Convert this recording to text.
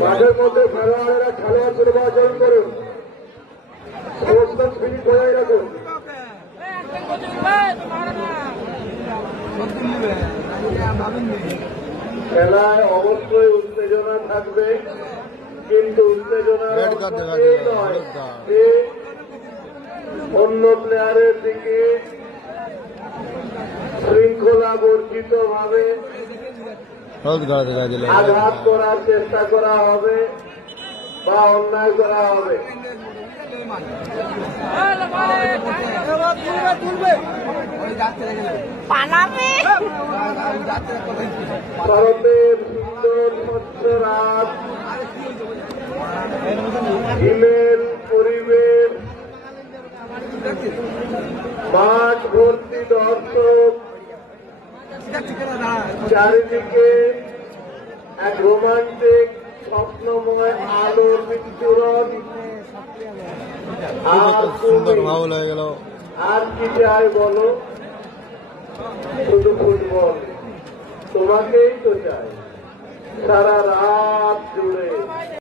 মাঠের মধ্যে খেলোয়াড়েরা খেলোয়াড় নির্বাচন করুন, স্পোর্টসম্যান স্পিরিট বজায় রাখুন। খেলায় অবশ্যই উত্তেজনা থাকবে, কিন্তু উত্তেজনা নয় যে অন্য প্লেয়ারের দিকে শৃঙ্খলা বর্জিত ভাবে আঘাত করার চেষ্টা করা হবে বা অন্যায় করা হবে। শরতের সুন্দর স্বচ্ছ রাত, হিমের পরিবেশ, মাঠ ভর্তি দর্শক, চারিদিকে এক রোমান্টিক স্বপ্নময় আলোর বিচ্ছুরণ। সুন্দর মাহৌল হয়ে গেল। আর কি চাই বলো, শুধু ফুটবল তোমাকেই তো চাই সারা রাত জুড়ে।